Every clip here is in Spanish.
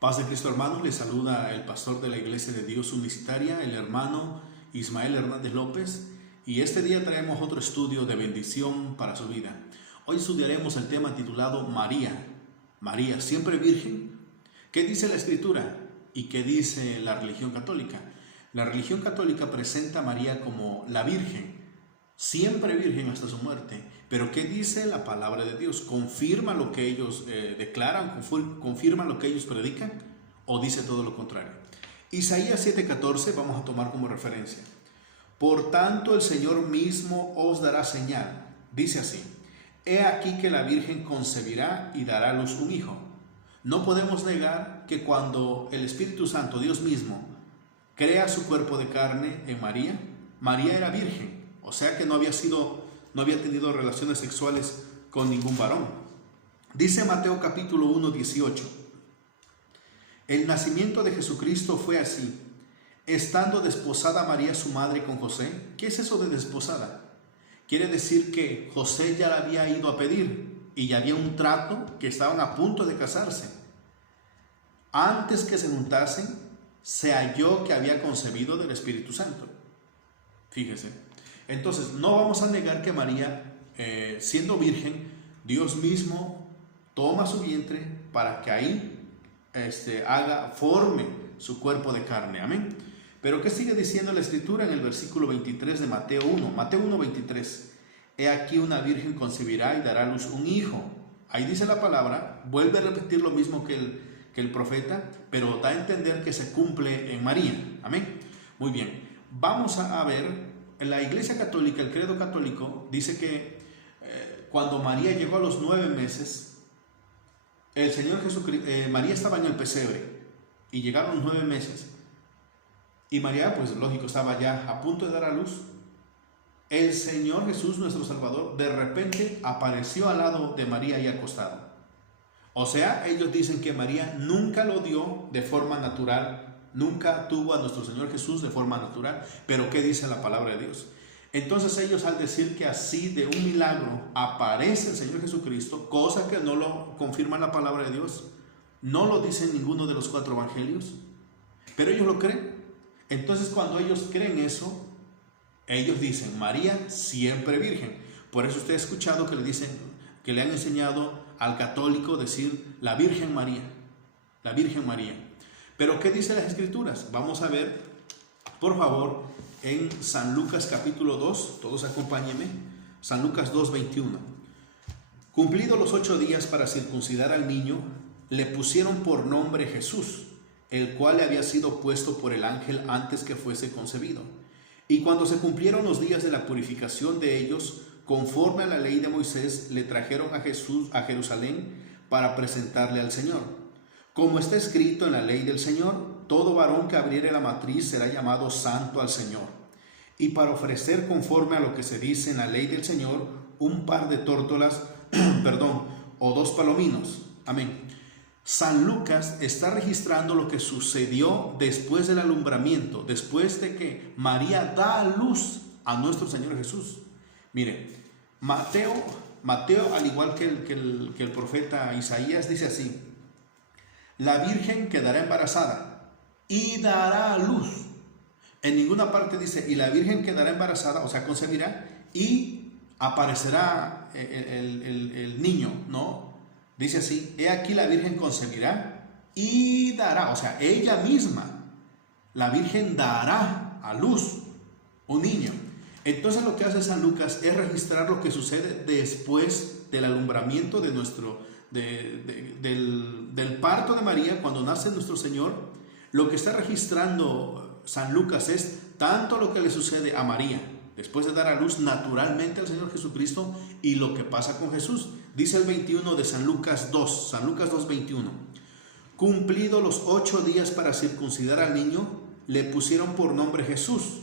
Paz de Cristo, hermanos, les saluda el pastor de la Iglesia de Dios Unicitaria, el hermano Ismael Hernández López, y este día traemos otro estudio de bendición para su vida. Hoy estudiaremos el tema titulado María. María, siempre virgen. ¿Qué dice la Escritura y qué dice la religión católica? La religión católica presenta a María como la Virgen, siempre virgen hasta su muerte. Pero ¿qué dice la palabra de Dios? ¿Confirma lo que ellos declaran? ¿Confirma lo que ellos predican? ¿O dice todo lo contrario? Isaías 7:14 vamos a tomar como referencia. Por tanto el Señor mismo os dará señal. Dice así: he aquí que la Virgen concebirá y dará a luz un hijo. No podemos negar que cuando el Espíritu Santo, Dios mismo, crea su cuerpo de carne en María, María era virgen, o sea que no había tenido relaciones sexuales con ningún varón. Dice Mateo capítulo 1, 18. El nacimiento de Jesucristo fue así: estando desposada María su madre con José. ¿Qué es eso de desposada? Quiere decir que José ya la había ido a pedir y ya había un trato, que estaban a punto de casarse. Antes que se juntasen, se halló que había concebido del Espíritu Santo. Fíjese. Entonces, no vamos a negar que María, siendo virgen, Dios mismo toma su vientre para que ahí forme su cuerpo de carne. Amén. Pero ¿qué sigue diciendo la Escritura en el versículo 23 de Mateo 1? Mateo 1, 23. He aquí una virgen concebirá y dará a luz un hijo. Ahí dice la palabra, vuelve a repetir lo mismo que el profeta, pero da a entender que se cumple en María. Amén. Muy bien. Vamos a ver. En la Iglesia Católica, el credo católico, dice que cuando María llegó a los 9 meses, el Señor Jesucristo, María estaba en el pesebre y llegaron los 9 meses. Y María, pues lógico, estaba ya a punto de dar a luz. El Señor Jesús, nuestro Salvador, de repente apareció al lado de María y acostado. O sea, ellos dicen que María nunca lo dio de forma natural. Nunca tuvo a nuestro Señor Jesús de forma natural. Pero ¿qué dice la palabra de Dios? Entonces ellos, al decir que así de un milagro aparece el Señor Jesucristo, cosa que no lo confirma la palabra de Dios, no lo dice ninguno de los 4 evangelios, pero ellos lo creen. Entonces cuando ellos creen eso, ellos dicen María siempre virgen. Por eso usted ha escuchado que le han enseñado al católico decir la Virgen María, la Virgen María. Pero ¿qué dice las Escrituras? Vamos a ver, por favor, en San Lucas capítulo 2, todos acompáñenme, San Lucas 2, 21. Cumplidos los 8 días para circuncidar al niño, le pusieron por nombre Jesús, el cual le había sido puesto por el ángel antes que fuese concebido. Y cuando se cumplieron los días de la purificación de ellos, conforme a la ley de Moisés, le trajeron a Jesús a Jerusalén para presentarle al Señor. Como está escrito en la ley del Señor, todo varón que abriere la matriz será llamado santo al Señor. Y para ofrecer conforme a lo que se dice en la ley del Señor, un par de tórtolas, o 2 palominos. Amén. San Lucas está registrando lo que sucedió después del alumbramiento, después de que María da a luz a nuestro Señor Jesús. Mire, Mateo, al igual que el profeta Isaías, dice así: la Virgen quedará embarazada y dará a luz. En ninguna parte dice y la Virgen quedará embarazada, o sea, concebirá y aparecerá el niño, ¿no? Dice así: he aquí la Virgen concebirá y dará, o sea, ella misma, la Virgen dará a luz un niño. Entonces lo que hace San Lucas es registrar lo que sucede después del alumbramiento de del parto de María, cuando nace nuestro Señor. Lo que está registrando San Lucas es tanto lo que le sucede a María después de dar a luz naturalmente al Señor Jesucristo y lo que pasa con Jesús. Dice el 21 de San Lucas 2, San Lucas 2, 21. Cumplidos los 8 días para circuncidar al niño, le pusieron por nombre Jesús.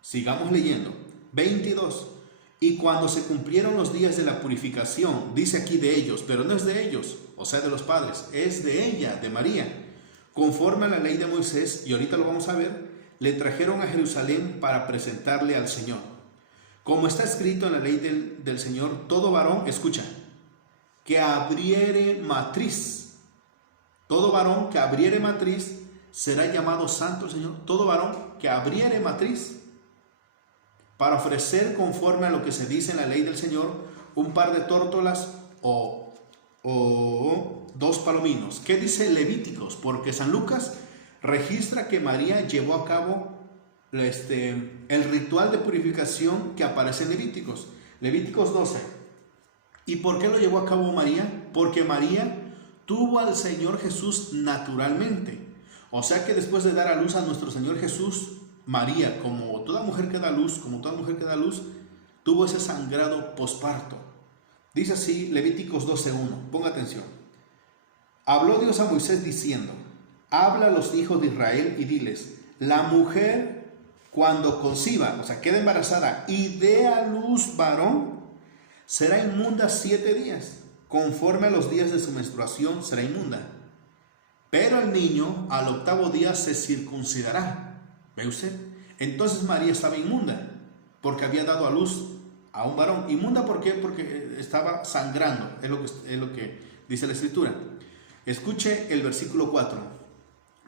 Sigamos leyendo. 22. Y cuando se cumplieron los días de la purificación, dice aquí de ellos, pero no es de ellos, o sea de los padres, es de ella, de María. Conforme a la ley de Moisés, y ahorita lo vamos a ver, le trajeron a Jerusalén para presentarle al Señor. Como está escrito en la ley del Señor, todo varón, escucha, que abriere matriz, todo varón que abriere matriz será llamado santo al Señor. Todo varón que abriere matriz para ofrecer conforme a lo que se dice en la ley del Señor un par de tórtolas o 2 palominos. ¿Qué dice Levíticos? Porque San Lucas registra que María llevó a cabo el ritual de purificación que aparece en Levíticos. Levíticos 12. ¿Y por qué lo llevó a cabo María? Porque María tuvo al Señor Jesús naturalmente. O sea que después de dar a luz a nuestro Señor Jesús, María, como toda mujer que da luz, tuvo ese sangrado posparto. Dice así Levíticos 12:1. Ponga atención. Habló Dios a Moisés diciendo: habla a los hijos de Israel y diles: la mujer cuando conciba, o sea, quede embarazada y dé a luz varón, será inmunda 7 días. Conforme a los días de su menstruación será inmunda. Pero el niño al 8º día se circuncidará. ¿Ve usted? Entonces María estaba inmunda porque había dado a luz a un varón. ¿Inmunda por qué? Porque estaba sangrando. Es lo que dice la Escritura. Escuche el versículo 4.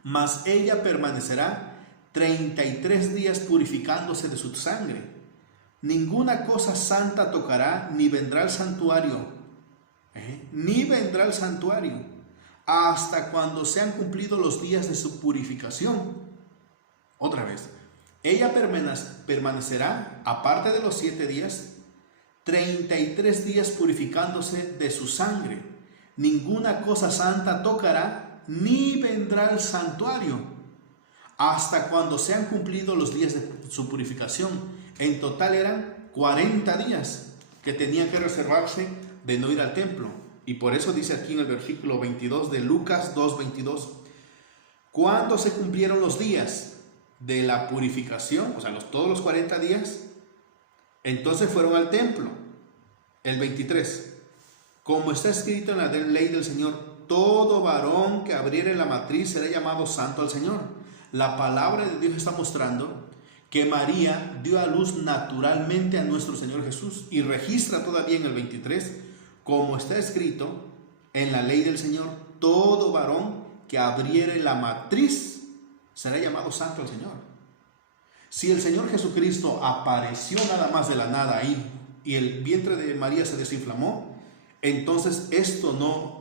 Mas ella permanecerá 33 días purificándose de su sangre. Ninguna cosa santa tocará, ni vendrá al santuario. Ni vendrá al santuario hasta cuando sean cumplidos los días de su purificación. Otra vez, ella permanecerá, aparte de los 7 días, 33 días purificándose de su sangre. Ninguna cosa santa tocará, ni vendrá al santuario hasta cuando sean cumplidos los días de su purificación. En total eran 40 días que tenían que reservarse de no ir al templo. Y por eso dice aquí en el versículo 22 de Lucas 2:22, cuando se cumplieron los días de la purificación, o sea, todos los 40 días, entonces fueron al templo. El 23, como está escrito en la ley del Señor, todo varón que abriere la matriz será llamado santo al Señor. La palabra de Dios está mostrando que María dio a luz naturalmente a nuestro Señor Jesús, y registra todavía en el 23, como está escrito en la ley del Señor, todo varón que abriere la matriz será llamado santo al Señor. Si el Señor Jesucristo apareció nada más de la nada ahí y el vientre de María se desinflamó, entonces esto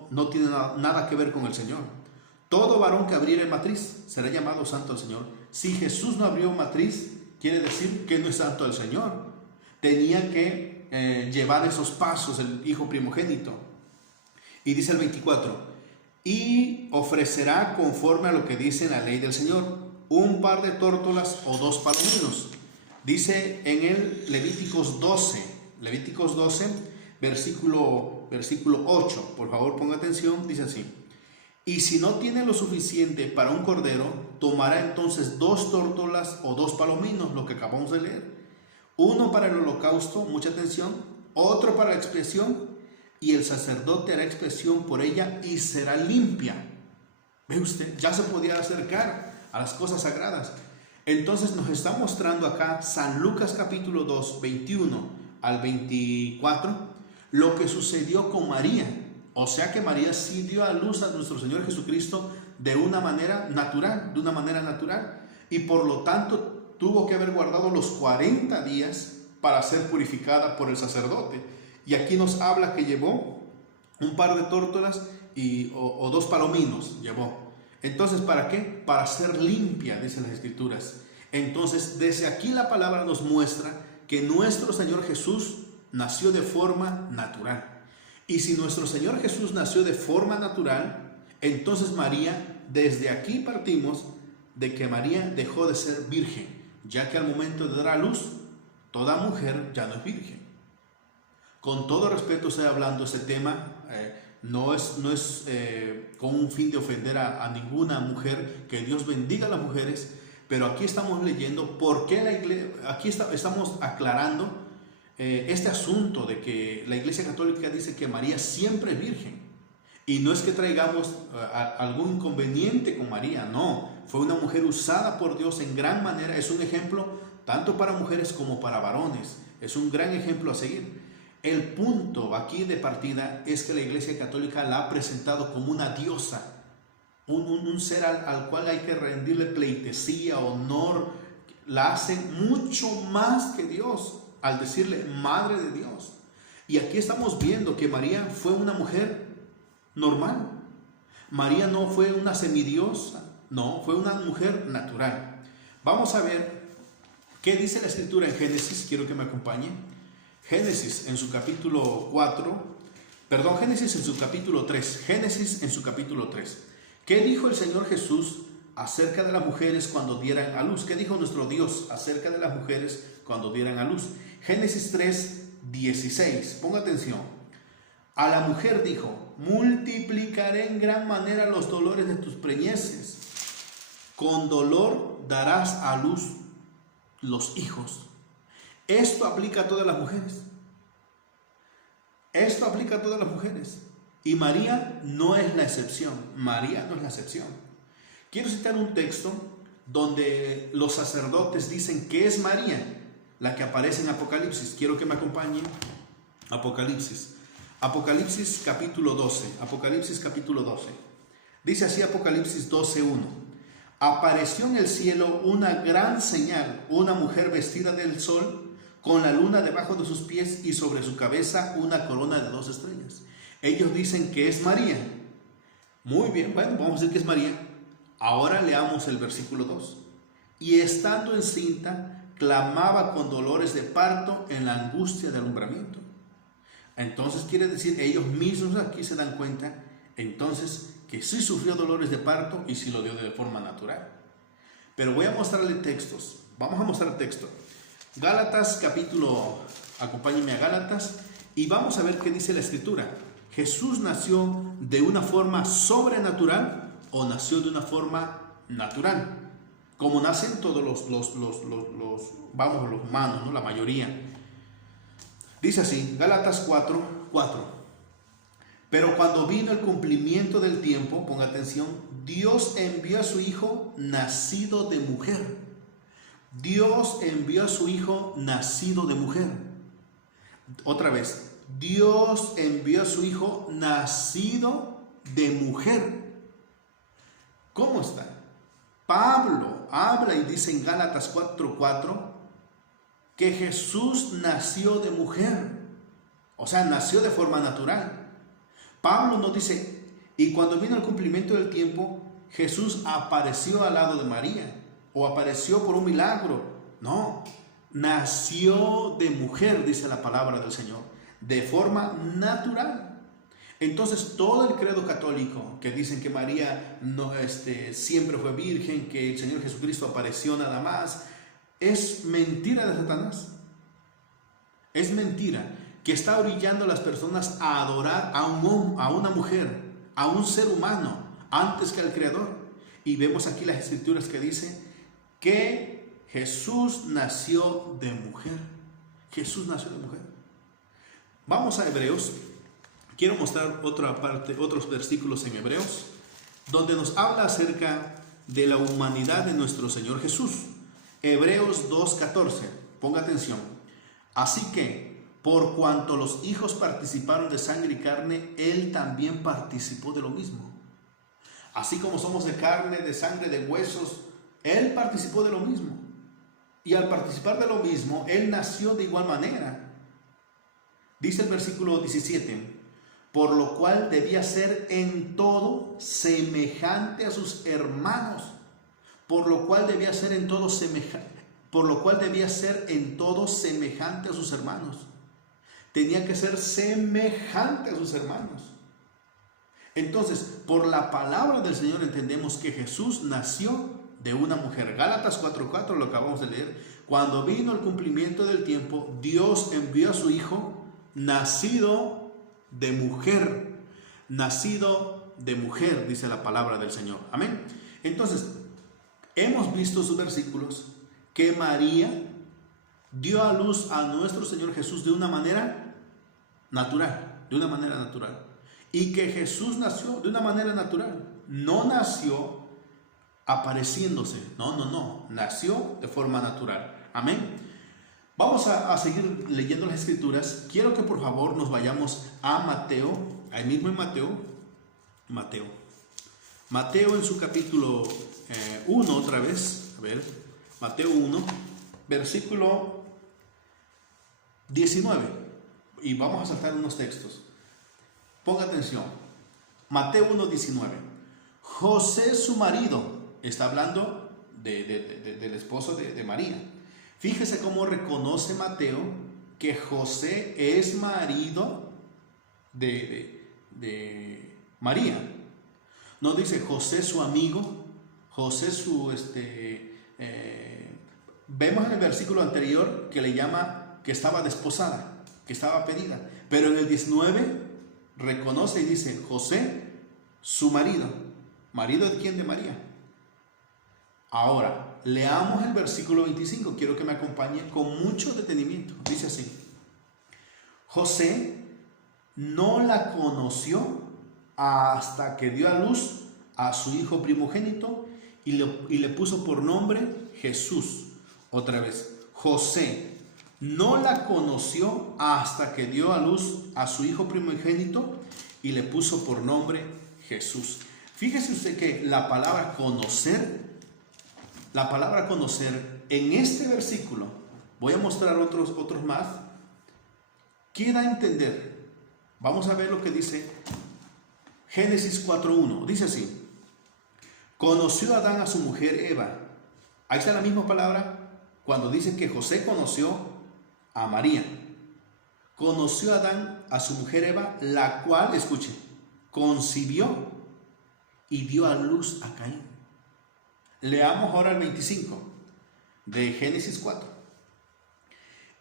no tiene nada que ver con el Señor. Todo varón que abriere matriz será llamado santo al Señor. Si Jesús no abrió matriz, quiere decir que no es santo al Señor. Tenía que llevar esos pasos el hijo primogénito. Y dice el 24, y ofrecerá conforme a lo que dice en la ley del Señor, un par de tórtolas o 2 palominos. Dice en el Levíticos 12, versículo 8, por favor ponga atención, dice así: y si no tiene lo suficiente para un cordero, tomará entonces 2 tórtolas o 2 palominos, lo que acabamos de leer, uno para el holocausto, mucha atención, otro para la expiación, y el sacerdote hará expiación por ella y será limpia. ¿Ve usted? Ya se podía acercar a las cosas sagradas. Entonces nos está mostrando acá San Lucas capítulo 2, 21 al 24, lo que sucedió con María. O sea que María sí dio a luz a nuestro Señor Jesucristo de una manera natural, y por lo tanto tuvo que haber guardado los 40 días para ser purificada por el sacerdote. Y aquí nos habla que llevó un par de tórtolas o 2 palominos llevó. Entonces, ¿para qué? Para ser limpia, dicen las Escrituras. Entonces, desde aquí la palabra nos muestra que nuestro Señor Jesús nació de forma natural. Y si nuestro Señor Jesús nació de forma natural, entonces María, desde aquí partimos de que María dejó de ser virgen, ya que al momento de dar a luz, toda mujer ya no es virgen. Con todo respeto estoy hablando ese tema, no es con un fin de ofender a ninguna mujer, que Dios bendiga a las mujeres, pero aquí estamos leyendo por qué la iglesia, aquí estamos aclarando este asunto de que la Iglesia Católica dice que María siempre es virgen. Y no es que traigamos algún inconveniente con María, no, fue una mujer usada por Dios en gran manera, es un ejemplo tanto para mujeres como para varones, es un gran ejemplo a seguir. El punto aquí de partida es que la Iglesia Católica la ha presentado como una diosa un ser al cual hay que rendirle pleitesía, honor, la hace mucho más que Dios al decirle Madre de Dios. Y aquí estamos viendo que María fue una mujer normal. María no fue una semidiosa, no, fue una mujer natural. Vamos a ver qué dice la escritura en Génesis, quiero que me acompañe. Génesis en su capítulo 3. Génesis en su capítulo 3. ¿Qué dijo el Señor Jesús acerca de las mujeres cuando dieran a luz? ¿Qué dijo nuestro Dios acerca de las mujeres cuando dieran a luz? Génesis 3:16. Ponga atención. A la mujer dijo: multiplicaré en gran manera los dolores de tus preñeces. Con dolor darás a luz los hijos. Esto aplica a todas las mujeres. Esto aplica a todas las mujeres. Y María no es la excepción. María no es la excepción. Quiero citar un texto donde los sacerdotes dicen que es María la que aparece en Apocalipsis. Quiero que me acompañen. Apocalipsis capítulo 12. Apocalipsis capítulo 12. Dice así Apocalipsis 12:1. Apareció en el cielo una gran señal, una mujer vestida del sol, con la luna debajo de sus pies y sobre su cabeza una corona de 2 estrellas. Ellos dicen que es María. Muy bien, bueno, vamos a decir que es María. Ahora leamos el versículo 2. Y estando encinta, clamaba con dolores de parto en la angustia de alumbramiento. Entonces quiere decir, ellos mismos aquí se dan cuenta, entonces, que sí sufrió dolores de parto y sí lo dio de forma natural. Pero voy a mostrarle textos. Vamos a mostrar texto. Gálatas acompáñenme a Gálatas y vamos a ver qué dice la escritura. ¿Jesús nació de una forma sobrenatural o nació de una forma natural? Como nacen todos los humanos, ¿no? La mayoría. Dice así, Gálatas 4:4. Pero cuando vino el cumplimiento del tiempo, ponga atención, Dios envió a su Hijo nacido de mujer. Dios envió a su Hijo nacido de mujer. Otra vez, Dios envió a su Hijo nacido de mujer. ¿Cómo está? Pablo habla y dice en Gálatas 4:4 que Jesús nació de mujer. O sea, nació de forma natural. Pablo nos dice, y cuando vino el cumplimiento del tiempo, Jesús apareció al lado de María, o apareció por un milagro. No, nació de mujer, dice la palabra del Señor, de forma natural. Entonces, todo el credo católico que dicen que María no, siempre fue virgen, que el Señor Jesucristo apareció nada más, es mentira de Satanás. Es mentira. Que está orillando a las personas a adorar a una mujer, a un ser humano, antes que al Creador. Y vemos aquí las escrituras que dicen que Jesús nació de mujer. Jesús nació de mujer. Vamos a Hebreos. Quiero mostrar otros versículos en Hebreos, donde nos habla acerca de la humanidad de nuestro Señor Jesús. Hebreos 2:14. Ponga atención. Así que, por cuanto los hijos participaron de sangre y carne, Él también participó de lo mismo. Así como somos de carne, de sangre, de huesos, Él participó de lo mismo. Y al participar de lo mismo, Él nació de igual manera. Dice el versículo 17, por lo cual debía ser en todo semejante a sus hermanos. Por lo cual debía ser en todo semejante a sus hermanos. Tenía que ser semejante a sus hermanos. Entonces, por la palabra del Señor entendemos que Jesús nació de una mujer. Gálatas 4:4 lo acabamos de leer. Cuando vino el cumplimiento del tiempo, Dios envió a su Hijo nacido de mujer. Nacido de mujer, dice la palabra del Señor. Amén. Entonces, hemos visto sus versículos que María dio a luz a nuestro Señor Jesús de una manera natural, y que Jesús nació de una manera natural, no nació apareciéndose, no, nació de forma natural. Amén. Vamos a seguir leyendo las escrituras. Quiero que por favor nos vayamos a Mateo, ahí mismo en Mateo, Mateo en su capítulo 1 otra vez, a ver, Mateo 1, versículo 19, y vamos a saltar unos textos. Ponga atención, Mateo 1, 19. José su marido, está hablando del esposo de María. Fíjese cómo reconoce Mateo que José es marido de María. No dice José su amigo, José su... vemos en el versículo anterior que le llama que estaba desposada, que estaba pedida. Pero en el 19 reconoce y dice José su marido. ¿Marido de quién? De María. Ahora, leamos el versículo 25. Quiero que me acompañe con mucho detenimiento. Dice así. José no la conoció hasta que dio a luz a su hijo primogénito y le puso por nombre Jesús. Otra vez, José no la conoció hasta que dio a luz a su hijo primogénito y le puso por nombre Jesús. Fíjese usted que la palabra conocer en este versículo, voy a mostrar otros más, quiere entender. Vamos a ver lo que dice Génesis 4.1. Dice así: conoció Adán a su mujer Eva. Ahí está la misma palabra cuando dice que José conoció a María. Conoció Adán a su mujer Eva, la cual, escuche, concibió y dio a luz a Caín. Leamos ahora el 25 de Génesis 4.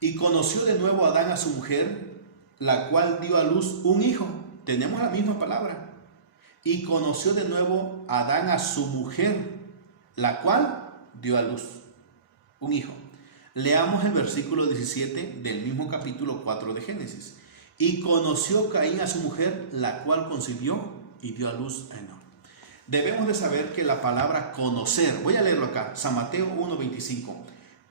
Y conoció de nuevo Adán a su mujer, la cual dio a luz un hijo. Tenemos la misma palabra. Y conoció de nuevo Adán a su mujer, la cual dio a luz un hijo. Leamos el versículo 17 del mismo capítulo 4 de Génesis. Y conoció Caín a su mujer, la cual concibió y dio a luz a Enoc. Debemos de saber que la palabra conocer, voy a leerlo acá, San Mateo 1.25.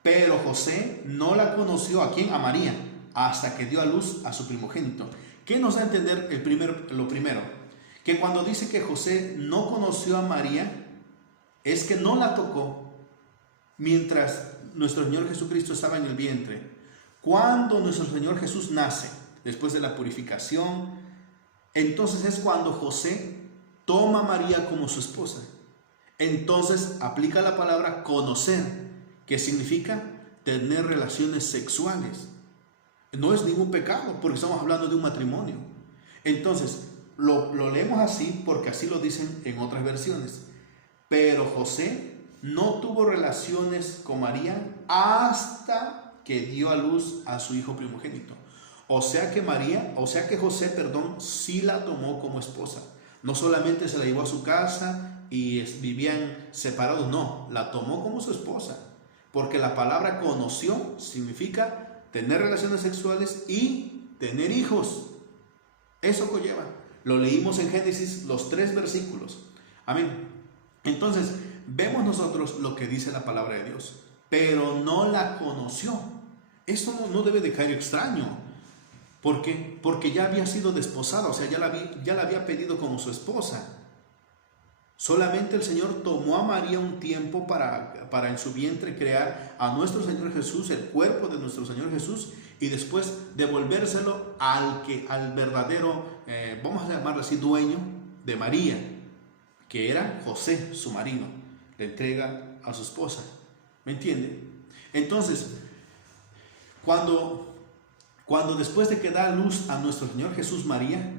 Pero José no la conoció, ¿a quién? A María, hasta que dio a luz a su primogénito. ¿Qué nos da a entender lo primero? Que cuando dice que José no conoció a María, es que no la tocó mientras nuestro Señor Jesucristo estaba en el vientre. Cuando nuestro Señor Jesús nace, después de la purificación, entonces es cuando José toma a María como su esposa. Entonces aplica la palabra conocer, que significa tener relaciones sexuales. No es ningún pecado porque estamos hablando de un matrimonio. Entonces lo leemos así porque así lo dicen en otras versiones. Pero José no tuvo relaciones con María hasta que dio a luz a su hijo primogénito. O sea que José, sí la tomó como esposa. No solamente se la llevó a su casa y vivían separados, no, la tomó como su esposa. Porque la palabra conoció significa tener relaciones sexuales y tener hijos. Eso conlleva. Lo leímos en Génesis, los 3 versículos. Amén. Entonces, vemos nosotros lo que dice la palabra de Dios. Pero no la conoció. Eso no debe de caer extraño. ¿Por qué? Porque ya había sido desposada, o sea, ya la había pedido como su esposa. Solamente el Señor tomó a María un tiempo para en su vientre crear a nuestro Señor Jesús, el cuerpo de nuestro Señor Jesús, y después devolvérselo al verdadero, vamos a llamarlo así, dueño de María, que era José, su marido. Le entrega a su esposa. ¿Me entiende? Entonces, cuando después de que da luz a nuestro Señor Jesús María,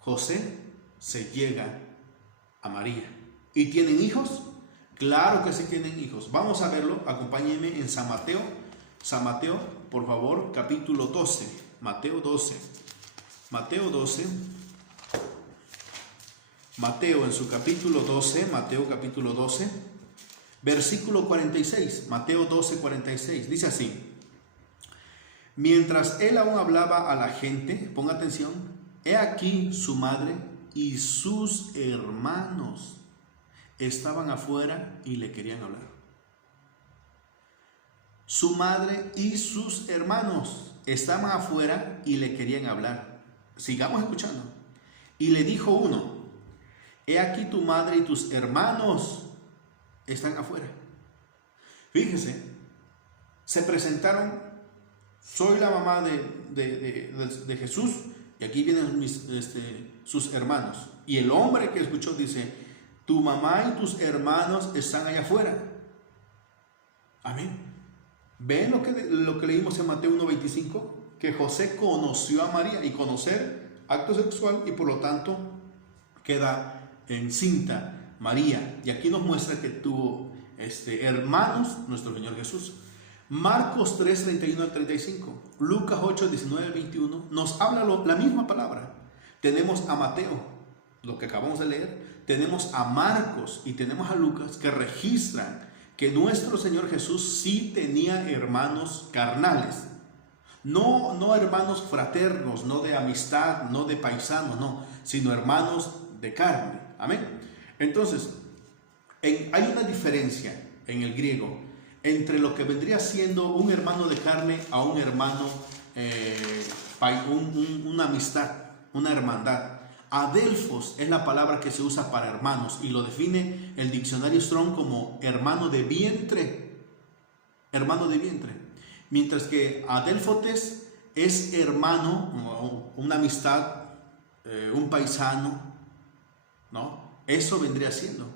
José se llega a María. ¿Y tienen hijos? Claro que sí tienen hijos. Vamos a verlo, acompáñenme en San Mateo. San Mateo, por favor, capítulo 12. Mateo 12. Mateo 12. Mateo en su capítulo 12, Mateo capítulo 12, versículo 46. Mateo 12, 46. Dice así: mientras él aún hablaba a la gente, ponga atención, he aquí su madre y sus hermanos estaban afuera y le querían hablar. Su madre y sus hermanos estaban afuera y le querían hablar. Sigamos escuchando. Y le dijo uno: he aquí tu madre y tus hermanos están afuera. Fíjese, se presentaron, soy la mamá de Jesús, y aquí vienen sus hermanos. Y el hombre que escuchó dice, tu mamá y tus hermanos están allá afuera. Amén. ¿Ven lo que leímos en Mateo 1:25? Que José conoció a María, y conocer, acto sexual, y por lo tanto queda encinta María. Y aquí nos muestra que tuvo hermanos nuestro Señor Jesús. Marcos 3:31 al 35, Lucas 8:19 al 21 nos habla la misma palabra. Tenemos a Mateo, lo que acabamos de leer, tenemos a Marcos y tenemos a Lucas, que registran que nuestro Señor Jesús sí tenía hermanos carnales, no hermanos fraternos, no de amistad, no de paisanos, no, sino hermanos de carne. Amén. Entonces, hay una diferencia en el griego entre lo que vendría siendo un hermano de carne a un hermano, una amistad, una hermandad. Adelfos es la palabra que se usa para hermanos, y lo define el diccionario Strong como hermano de vientre. Hermano de vientre. Mientras que adelfotes es hermano, una amistad, un paisano, ¿no? Eso vendría siendo.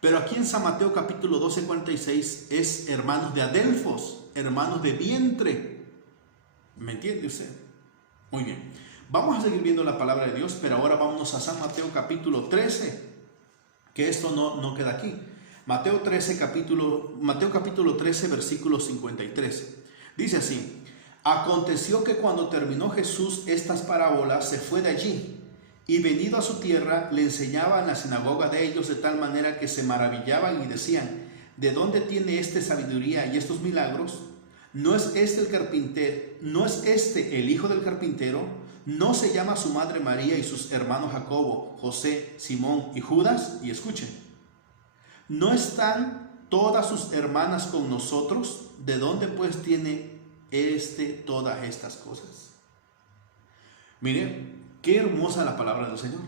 Pero aquí en San Mateo capítulo 12:46 es hermanos de adelfos, hermanos de vientre. ¿Me entiende usted? Muy bien. Vamos a seguir viendo la palabra de Dios, pero ahora vámonos a San Mateo capítulo 13, que esto no queda aquí. Mateo capítulo 13, versículo 53. Dice así: aconteció que cuando terminó Jesús estas parábolas, se fue de allí, y venido a su tierra, le enseñaba en la sinagoga de ellos, de tal manera que se maravillaban y decían: ¿de dónde tiene sabiduría y estos milagros? ¿No es este el carpintero? ¿No es este el hijo del carpintero? ¿No se llama su madre María y sus hermanos Jacobo, José, Simón y Judas? Y escuchen, ¿no están todas sus hermanas con nosotros? ¿De dónde pues tiene todas estas cosas? Miren, qué hermosa la palabra del Señor.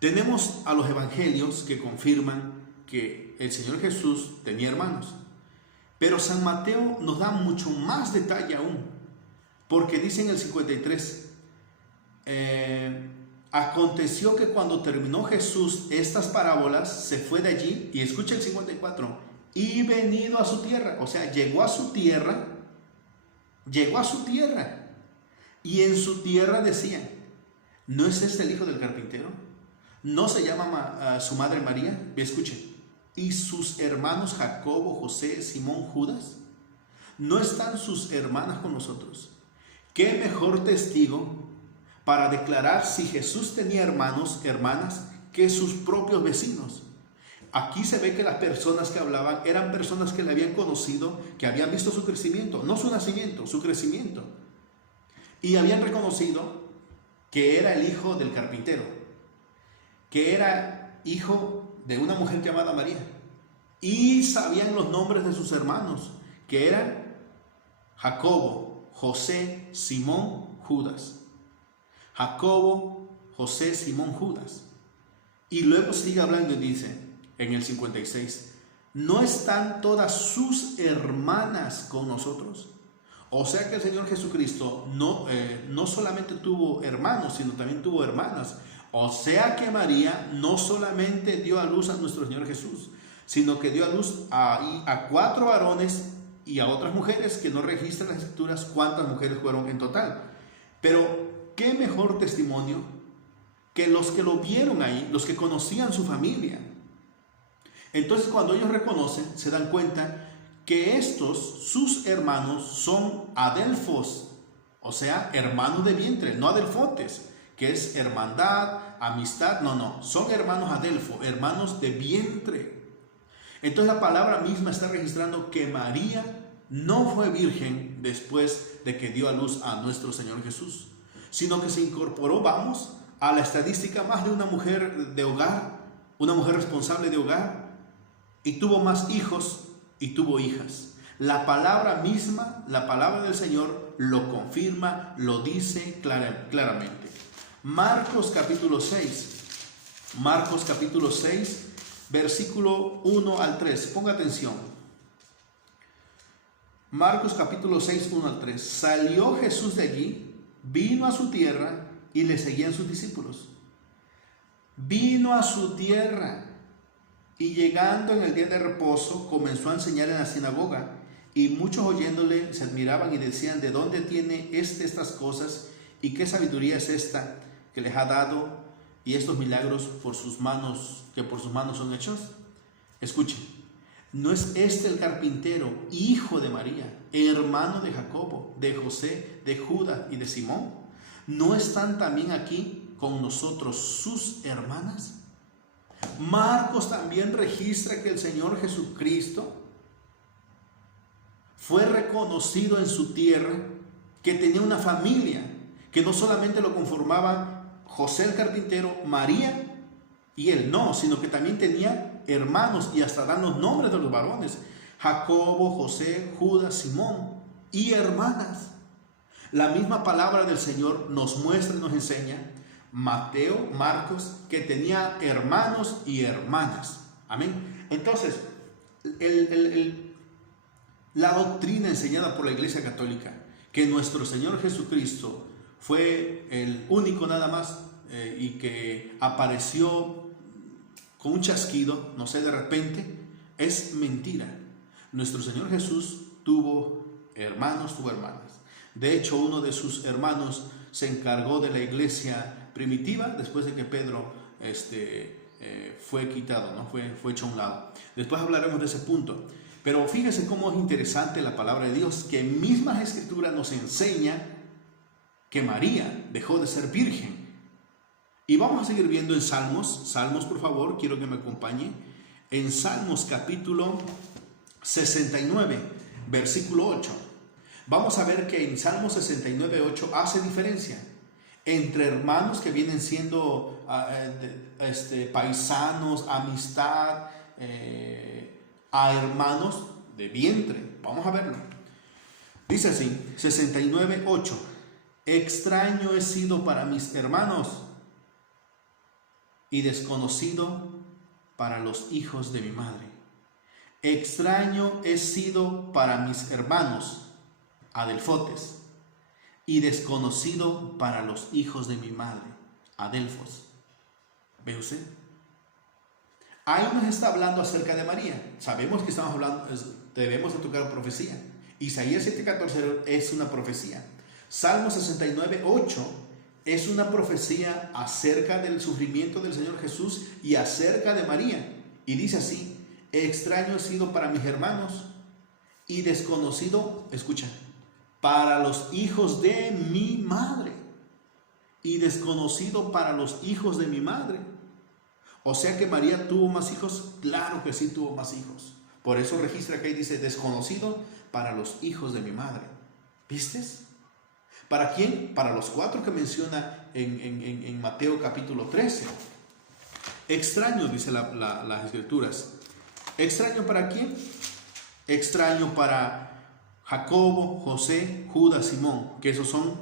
Tenemos a los evangelios que confirman que el Señor Jesús tenía hermanos, pero San Mateo nos da mucho más detalle aún, porque dice en el 53, aconteció que cuando terminó Jesús estas parábolas, se fue de allí, y escucha el 54, y venido a su tierra, o sea, llegó a su tierra, y en su tierra decían: ¿no es este el hijo del carpintero? ¿No se llama su madre María? Escuchen, y sus hermanos Jacobo, José, Simón, Judas. ¿No están sus hermanas con nosotros? ¿Qué mejor testigo para declarar si Jesús tenía hermanas, que sus propios vecinos? Aquí se ve que las personas que hablaban eran personas que le habían conocido, que habían visto su crecimiento, no su nacimiento, su crecimiento, y habían reconocido que era el hijo del carpintero, que era hijo de una mujer llamada María, y sabían los nombres de sus hermanos, que eran Jacobo, José, Simón, Judas. Jacobo, José, Simón, Judas. Y luego sigue hablando y dice en el 56, ¿no están todas sus hermanas con nosotros? O sea que el Señor Jesucristo no solamente tuvo hermanos, sino también tuvo hermanas. O sea que María no solamente dio a luz a nuestro Señor Jesús, sino que dio a luz a 4 varones y a otras mujeres, que no registran las escrituras cuántas mujeres fueron en total. Pero qué mejor testimonio que los que lo vieron ahí, los que conocían su familia. Entonces, cuando ellos reconocen, se dan cuenta que sus hermanos, son adelfos, o sea, hermanos de vientre, no adelfotes, que es hermandad, amistad, no, son hermanos adelfos, hermanos de vientre. Entonces la palabra misma está registrando que María no fue virgen después de que dio a luz a nuestro Señor Jesús, sino que se incorporó, a la estadística más de una mujer de hogar, una mujer responsable de hogar, y tuvo más hijos y tuvo hijas. La palabra misma, la palabra del Señor lo confirma, lo dice claramente. Marcos capítulo 6. Marcos capítulo 6, versículo 1 al 3. Ponga atención. Marcos capítulo 6, 1 al 3. Salió Jesús de allí, vino a su tierra y le seguían sus discípulos. Vino a su tierra y llegando en el día de reposo comenzó a enseñar en la sinagoga, y muchos oyéndole se admiraban y decían: ¿de dónde tiene estas cosas? ¿Y qué sabiduría es esta que les ha dado? Y estos milagros por sus manos son hechos. Escuchen, ¿no es este el carpintero, hijo de María, hermano de Jacobo, de José, de Judas y de Simón? ¿No están también aquí con nosotros sus hermanas? Marcos también registra que el Señor Jesucristo fue reconocido en su tierra, que tenía una familia, que no solamente lo conformaban José el carpintero, María y él, no, sino que también tenía hermanos, y hasta dan los nombres de los varones: Jacobo, José, Judas, Simón, y hermanas. La misma palabra del Señor nos muestra y nos enseña, Mateo, Marcos, que tenía hermanos y hermanas. Amén. Entonces, la doctrina enseñada por la Iglesia Católica, que nuestro Señor Jesucristo fue el único nada más y que apareció con un chasquido, no sé, de repente, es mentira. Nuestro Señor Jesús tuvo hermanos, tuvo hermanas. De hecho, uno de sus hermanos se encargó de la iglesia primitiva después de que Pedro fue quitado, ¿no? fue hecho a un lado. Después hablaremos de ese punto. Pero fíjese cómo es interesante la palabra de Dios, que misma Escritura nos enseña que María dejó de ser virgen. Y vamos a seguir viendo en Salmos, por favor, quiero que me acompañe. En Salmos capítulo 69, versículo 8. Vamos a ver que en Salmos 69, 8 hace diferencia entre hermanos que vienen siendo paisanos, amistad, a hermanos de vientre. Vamos a verlo. Dice así, 69, 8. Extraño he sido para mis hermanos y desconocido para los hijos de mi madre. Extraño he sido para mis hermanos, adelfotes, y desconocido para los hijos de mi madre, adelfos. ¿Ve usted? Ahí nos está hablando acerca de María. Sabemos que estamos hablando, debemos de tocar profecía. Isaías 7:14 es una profecía. Salmo 69, 8 es una profecía acerca del sufrimiento del Señor Jesús y acerca de María. Y dice así: extraño he sido para mis hermanos y desconocido, escucha, para los hijos de mi madre. Y desconocido para los hijos de mi madre. O sea que María tuvo más hijos. Claro que sí tuvo más hijos. Por eso registra que ahí dice desconocido para los hijos de mi madre. ¿Vistes? ¿Para quién? Para los 4 que menciona en Mateo capítulo 13. Extraño, dice las escrituras. ¿Extraño para quién? Extraño para Jacobo, José, Judas, Simón, que esos son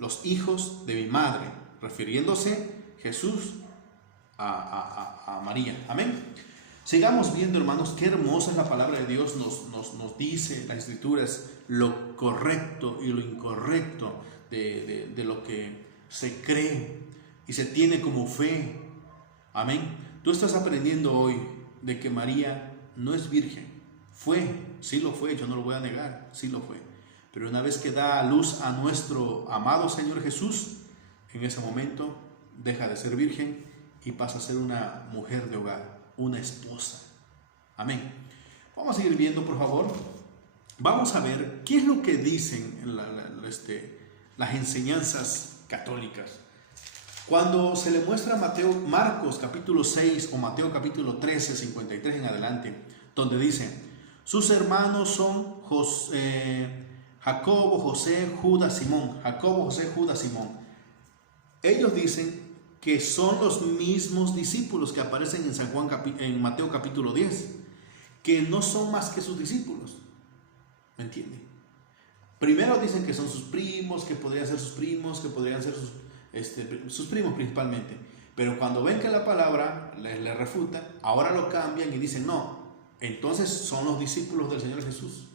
los hijos de mi madre, refiriéndose Jesús a María. Amén. Sigamos viendo, hermanos, qué hermosa es la palabra de Dios. Nos dice las escrituras lo correcto y lo incorrecto de lo que se cree y se tiene como fe. Amén. Tú estás aprendiendo hoy de que María no es virgen. Sí lo fue, yo no lo voy a negar, sí lo fue. Pero una vez que da a luz a nuestro amado Señor Jesús, en ese momento deja de ser virgen y pasa a ser una mujer de hogar, una esposa. Amén. Vamos a seguir viendo, por favor. Vamos a ver qué es lo que dicen las enseñanzas católicas. Cuando se le muestra a Marcos capítulo 6 o Mateo capítulo 13, 53 en adelante, donde dice: sus hermanos son Jacobo, José, Judas, Simón. Jacobo, José, Judas, Simón. Ellos dicen que son los mismos discípulos que aparecen en Mateo capítulo 10, que no son más que sus discípulos. ¿Me entiende? Primero dicen que son sus primos, que podrían ser sus primos, que podrían ser sus primos principalmente. Pero cuando ven que la palabra les refuta, ahora lo cambian y dicen, no, entonces son los discípulos del Señor Jesús.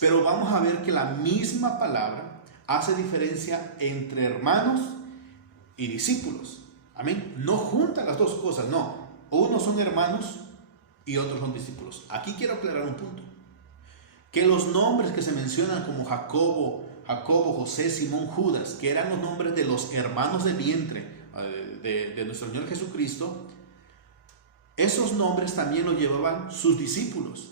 Pero vamos a ver que la misma palabra hace diferencia entre hermanos y discípulos. Amén. No junta las dos cosas, no. Unos son hermanos y otros son discípulos. Aquí quiero aclarar un punto. Que los nombres que se mencionan como Jacobo, José, Simón, Judas, que eran los nombres de los hermanos de vientre de nuestro Señor Jesucristo, esos nombres también los llevaban sus discípulos.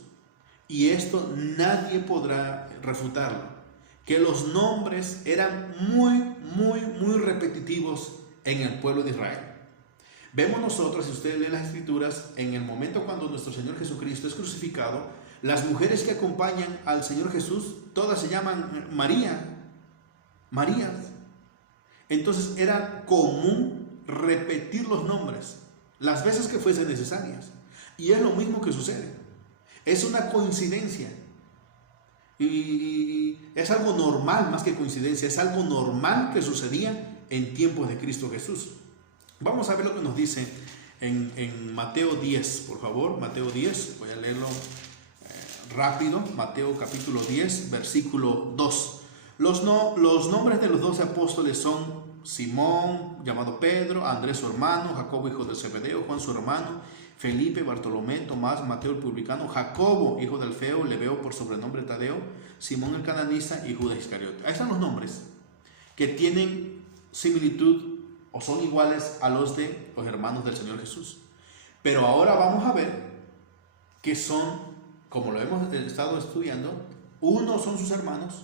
Y esto nadie podrá refutarlo. Que los nombres eran muy repetitivos en el pueblo de Israel. Vemos nosotros, si ustedes leen las Escrituras, en el momento cuando nuestro Señor Jesucristo es crucificado, las mujeres que acompañan al Señor Jesús, todas se llaman Marías. Entonces era común repetir los nombres las veces que fuesen necesarias. Y es lo mismo que sucede. Es una coincidencia. Y es algo normal, más que coincidencia, es algo normal que sucedía en tiempos de Cristo Jesús. Vamos a ver lo que nos dice en Mateo 10, por favor. Mateo 10, voy a leerlo rápido. Mateo capítulo 10, versículo 2. Los nombres de los 12 apóstoles son Simón, llamado Pedro, Andrés su hermano, Jacobo hijo de Zebedeo, Juan su hermano, Felipe, Bartolomé, Tomás, Mateo el publicano, Jacobo hijo de Alfeo, Lebeo por sobrenombre Tadeo, Simón el cananista y Judas Iscariote. Ahí están los nombres que tienen similitud o son iguales a los de los hermanos del Señor Jesús. Pero ahora vamos a ver que son, como lo hemos estado estudiando, unos son sus hermanos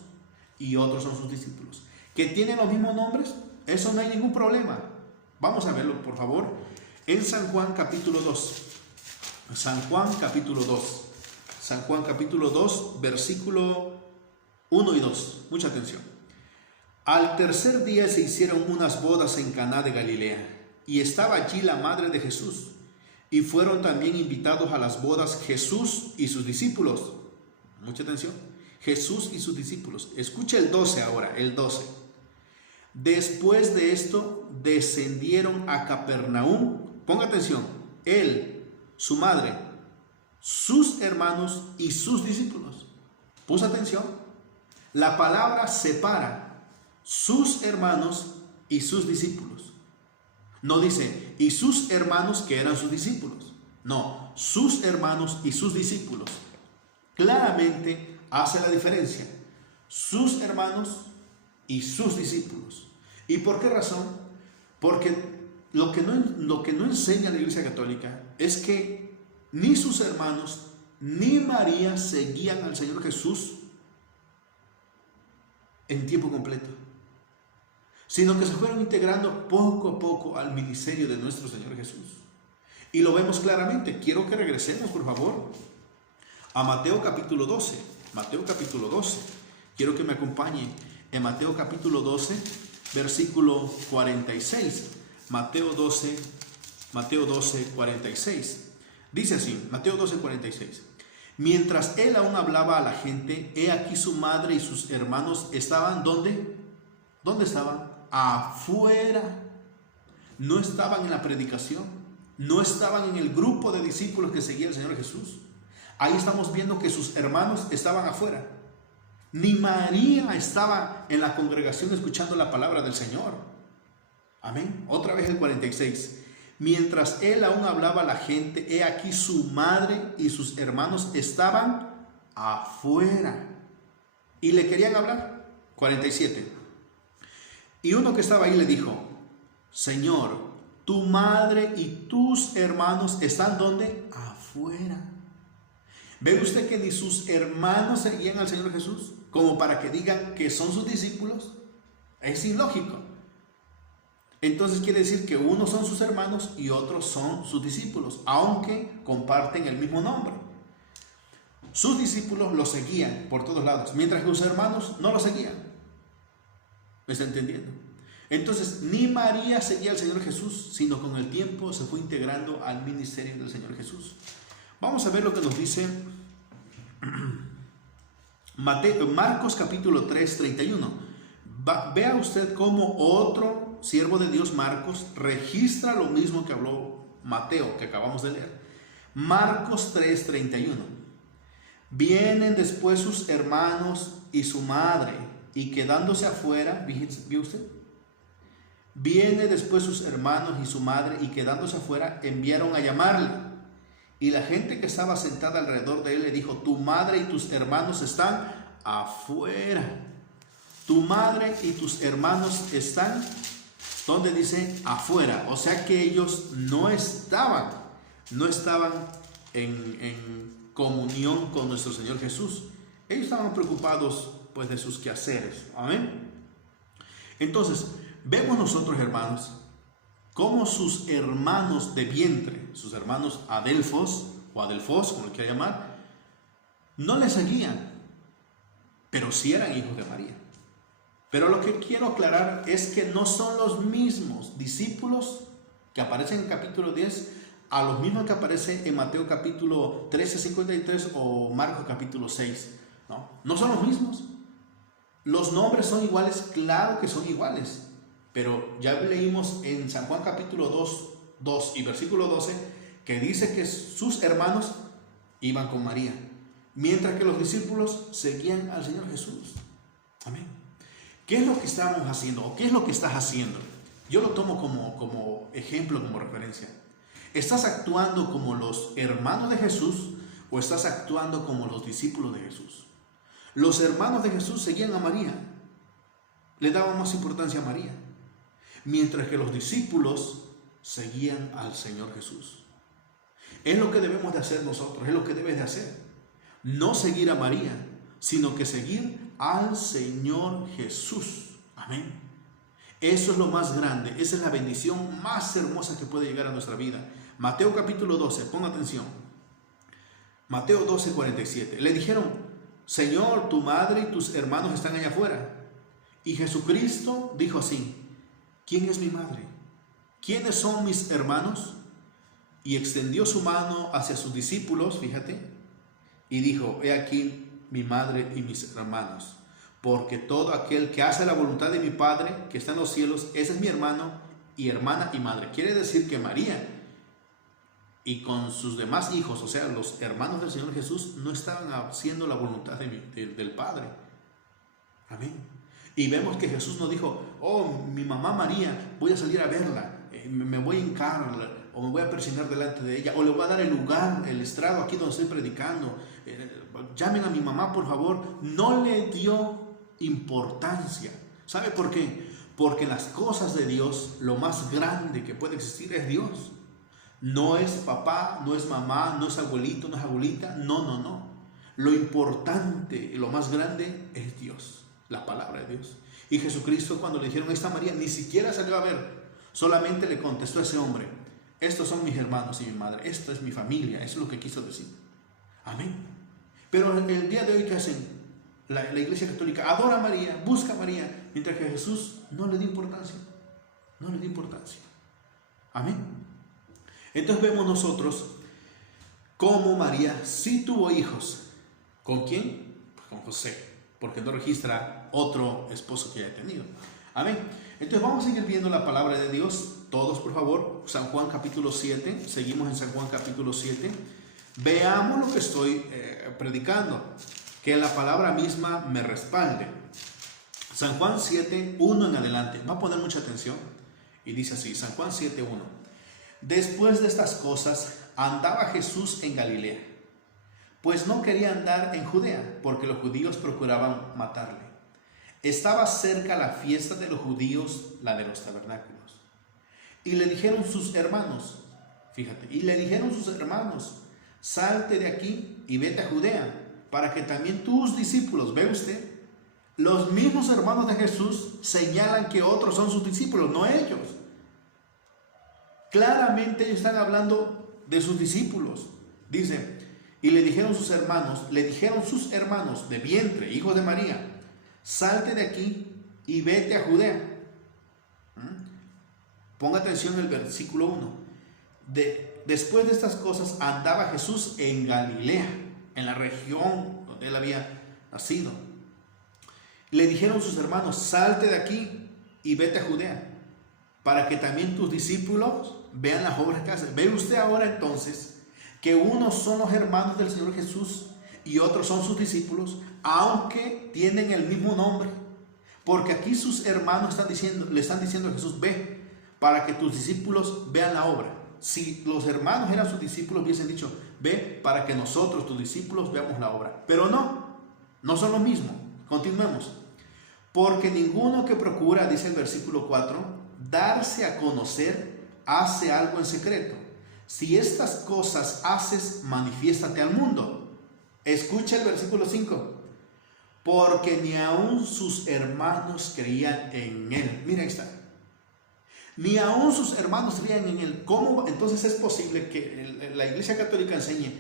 y otros son sus discípulos. ¿Que tienen los mismos nombres? Eso no hay ningún problema. Vamos a verlo, por favor, en San Juan capítulo 2. San Juan capítulo 2. San Juan capítulo 2, versículo 1 y 2. Mucha atención. Al tercer día se hicieron unas bodas en Caná de Galilea, y estaba allí la madre de Jesús, y fueron también invitados a las bodas Jesús y sus discípulos. Mucha atención. Jesús y sus discípulos. Escucha el 12 ahora, el 12. Después de esto descendieron a Capernaum. Ponga atención. Él, su madre, sus hermanos y sus discípulos. ¿Puso atención? La palabra separa sus hermanos y sus discípulos. No dice, y sus hermanos que eran sus discípulos. No, sus hermanos y sus discípulos. Claramente hace la diferencia. Sus hermanos y sus discípulos. ¿Y por qué razón? Porque lo que no enseña la Iglesia Católica es que ni sus hermanos ni María seguían al Señor Jesús en tiempo completo, sino que se fueron integrando poco a poco al ministerio de nuestro Señor Jesús. Y lo vemos claramente. Quiero que regresemos, por favor, a Mateo capítulo 12. Mateo capítulo 12. Quiero que me acompañen en Mateo capítulo 12, versículo 46. Mateo 12, 46. Dice así, Mateo 12, 46. Mientras él aún hablaba a la gente, he aquí su madre y sus hermanos estaban, ¿dónde? ¿Dónde estaban? Afuera. No estaban en la predicación, no estaban en el grupo de discípulos que seguía el Señor Jesús. Ahí estamos viendo que sus hermanos estaban afuera. Ni María estaba en la congregación escuchando la palabra del Señor. Amén. Otra vez el 46. Mientras él aún hablaba a la gente, he aquí su madre y sus hermanos estaban afuera y le querían hablar. 47. Y uno que estaba ahí le dijo, Señor, tu madre y tus hermanos están ¿dónde? Afuera. ¿Ve usted que ni sus hermanos seguían al Señor Jesús como para que digan que son sus discípulos? Es ilógico. Entonces quiere decir que unos son sus hermanos y otros son sus discípulos, aunque comparten el mismo nombre. Sus discípulos lo seguían por todos lados, mientras que sus hermanos no lo seguían. ¿Me está entendiendo? Entonces ni María seguía al Señor Jesús, sino con el tiempo se fue integrando al ministerio del Señor Jesús. Vamos a ver lo que nos dice Marcos capítulo 3, 31. Vea usted cómo otro siervo de Dios, Marcos, registra lo mismo que habló Mateo, que acabamos de leer. Marcos 3:31. Vienen después sus hermanos y su madre, y quedándose afuera, ¿vio usted? Viene después sus hermanos y su madre, y quedándose afuera, enviaron a llamarle. Y la gente que estaba sentada alrededor de él le dijo: tu madre y tus hermanos están afuera. Tu madre y tus hermanos están, ¿dónde dice? Afuera. O sea que ellos no estaban en comunión con nuestro Señor Jesús. Ellos estaban preocupados pues de sus quehaceres. Amén. Entonces, vemos nosotros, hermanos, cómo sus hermanos de vientre, sus hermanos Adelfos o Adelfos, como lo quiera llamar, no le seguían, pero sí eran hijos de María. Pero lo que quiero aclarar es que no son los mismos discípulos que aparecen en el capítulo 10 a los mismos que aparecen en Mateo capítulo 13:53 o Marcos capítulo 6. No son los mismos. Los nombres son iguales, claro que son iguales. Pero ya leímos en San Juan capítulo 2 y versículo 12 que dice que sus hermanos iban con María, mientras que los discípulos seguían al Señor Jesús. Amén. ¿Qué es lo que estamos haciendo? ¿O qué es lo que estás haciendo? Yo lo tomo como ejemplo, como referencia. ¿Estás actuando como los hermanos de Jesús o estás actuando como los discípulos de Jesús? Los hermanos de Jesús seguían a María, le daban más importancia a María, mientras que los discípulos seguían al Señor Jesús. Es lo que debemos de hacer nosotros, es lo que debes de hacer. No seguir a María, sino que seguir al Señor Jesús. Amén. Eso es lo más grande, esa es la bendición más hermosa que puede llegar a nuestra vida. Mateo capítulo 12, ponga atención. Mateo 12:47. Le dijeron: Señor, tu madre y tus hermanos están allá afuera. Y Jesucristo dijo así: ¿quién es mi madre? ¿Quiénes son mis hermanos? Y extendió su mano hacia sus discípulos, fíjate, y dijo: he aquí mi madre y mis hermanos, porque todo aquel que hace la voluntad de mi Padre que está en los cielos, ese es mi hermano y hermana y madre. Quiere decir que María y con sus demás hijos, o sea, los hermanos del Señor Jesús, no estaban haciendo la voluntad del Padre. Amén. Y vemos que Jesús no dijo: oh, mi mamá María, voy a salir a verla, me voy a hincar o me voy a persignar delante de ella, o le voy a dar el lugar, el estrado aquí donde estoy predicando, llamen a mi mamá por favor. No le dio importancia. ¿Sabe por qué? Porque las cosas de Dios, lo más grande que puede existir es Dios. No es papá, no es mamá, no es abuelito, no es abuelita, no. Lo importante y lo más grande es Dios, la palabra de Dios. Y Jesucristo, cuando le dijeron: ahí está María, ni siquiera salió a ver, solamente le contestó a ese hombre: estos son mis hermanos y mi madre, esto es mi familia. Eso es lo que quiso decir. Amén. Pero el día de hoy, ¿qué hacen? La Iglesia Católica adora a María, busca a María, mientras que a Jesús no le dio importancia. No le dio importancia. Amén. Entonces vemos nosotros cómo María sí tuvo hijos. ¿Con quién? Pues con José, porque no registra otro esposo que haya tenido. Amén. Entonces vamos a seguir viendo la palabra de Dios. Todos, por favor, San Juan capítulo 7. Seguimos en San Juan capítulo 7. Veamos lo que estoy predicando, que la palabra misma me respalde. San Juan 7, 1 en adelante. Va a poner mucha atención. Y dice así, San Juan 7, 1. Después de estas cosas, andaba Jesús en Galilea, pues no quería andar en Judea, porque los judíos procuraban matarle. Estaba cerca la fiesta de los judíos, la de los tabernáculos. Y le dijeron sus hermanos, fíjate, salte de aquí y vete a Judea, para que también tus discípulos, ve usted, los mismos hermanos de Jesús señalan que otros son sus discípulos, no ellos. Claramente ellos están hablando de sus discípulos. Dice, y le dijeron sus hermanos de vientre, hijos de María, salte de aquí y vete a Judea. Ponga atención en el versículo 1. Después de estas cosas andaba Jesús en Galilea, en la región donde él había nacido. Le dijeron sus hermanos, salte de aquí y vete a Judea, para que también tus discípulos vean las obras que haces. ¿Ve usted ahora entonces que unos son los hermanos del Señor Jesús y otros son sus discípulos, aunque tienen el mismo nombre? Porque aquí sus hermanos le están diciendo a Jesús: ve, para que tus discípulos vean la obra. Si los hermanos eran sus discípulos, hubiesen dicho: ve, para que nosotros, tus discípulos, veamos la obra. Pero no son lo mismo. Continuemos. Porque ninguno que procura, dice el versículo 4, darse a conocer, hace algo en secreto. Si estas cosas haces, manifiéstate al mundo. Escucha el versículo 5. Porque ni aun sus hermanos creían en él. Mira, ahí está. Ni aun sus hermanos creían en él. ¿Cómo entonces es posible que la Iglesia Católica enseñe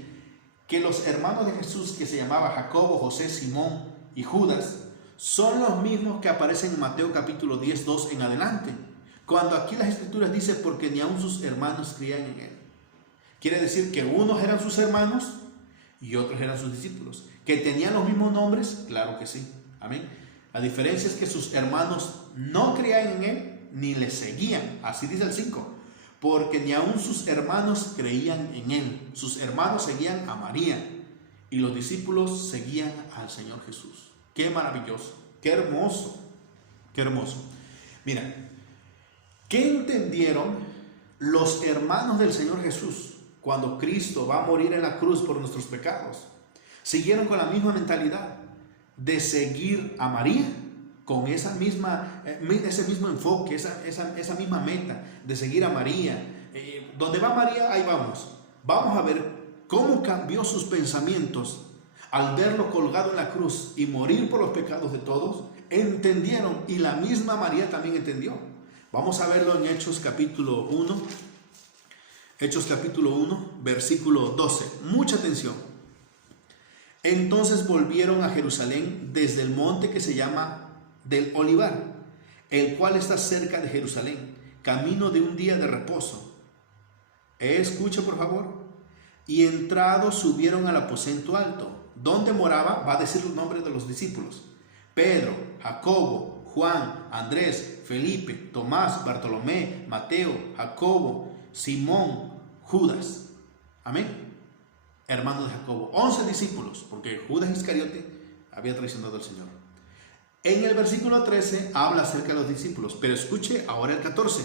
que los hermanos de Jesús, que se llamaban Jacobo, José, Simón y Judas, son los mismos que aparecen en Mateo capítulo 10, 2 en adelante? Cuando aquí las Escrituras dicen: porque ni aun sus hermanos creían en él. Quiere decir que unos eran sus hermanos y otros eran sus discípulos. ¿Que tenían los mismos nombres? Claro que sí. Amén. La diferencia es que sus hermanos no creían en él ni le seguían. Así dice el 5. Porque ni aun sus hermanos creían en él. Sus hermanos seguían a María y los discípulos seguían al Señor Jesús. Qué maravilloso, qué hermoso, qué hermoso. Mira, ¿qué entendieron los hermanos del Señor Jesús cuando Cristo va a morir en la cruz por nuestros pecados? Siguieron con la misma mentalidad de seguir a María, con ese mismo enfoque, esa misma meta de seguir a María. Donde va María, ahí vamos. Vamos a ver cómo cambió sus pensamientos al verlo colgado en la cruz y morir por los pecados de todos. Entendieron, y la misma María también entendió. Vamos a verlo en Hechos capítulo 1. Hechos capítulo 1, versículo 12. Mucha atención. Entonces volvieron a Jerusalén desde el monte que se llama del Olivar, el cual está cerca de Jerusalén, camino de un día de reposo. Escucha por favor. Y entrados subieron al aposento alto, donde moraba, va a decir los nombres de los discípulos: Pedro, Jacobo, Juan, Andrés, Felipe, Tomás, Bartolomé, Mateo, Jacobo, Simón, Judas. Amén. Hermano de Jacobo. 11 discípulos, porque Judas Iscariote había traicionado al Señor. En el versículo 13 habla acerca de los discípulos, pero escuche ahora el 14.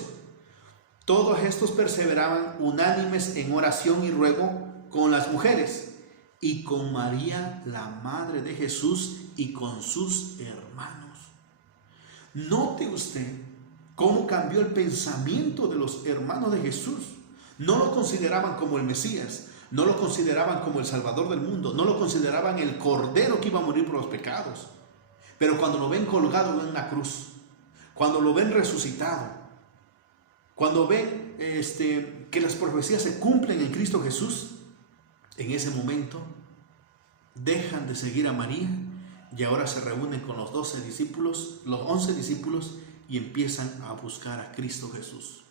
Todos estos perseveraban unánimes en oración y ruego con las mujeres y con María, la madre de Jesús, y con sus hermanos. Note usted cómo cambió el pensamiento de los hermanos de Jesús. No lo consideraban como el Mesías, no lo consideraban como el Salvador del mundo, no lo consideraban el Cordero que iba a morir por los pecados. Pero cuando lo ven colgado en la cruz, cuando lo ven resucitado, cuando ven que las profecías se cumplen en Cristo Jesús, en ese momento dejan de seguir a María y ahora se reúnen con los 12 discípulos, los 11 discípulos, y empiezan a buscar a Cristo Jesús.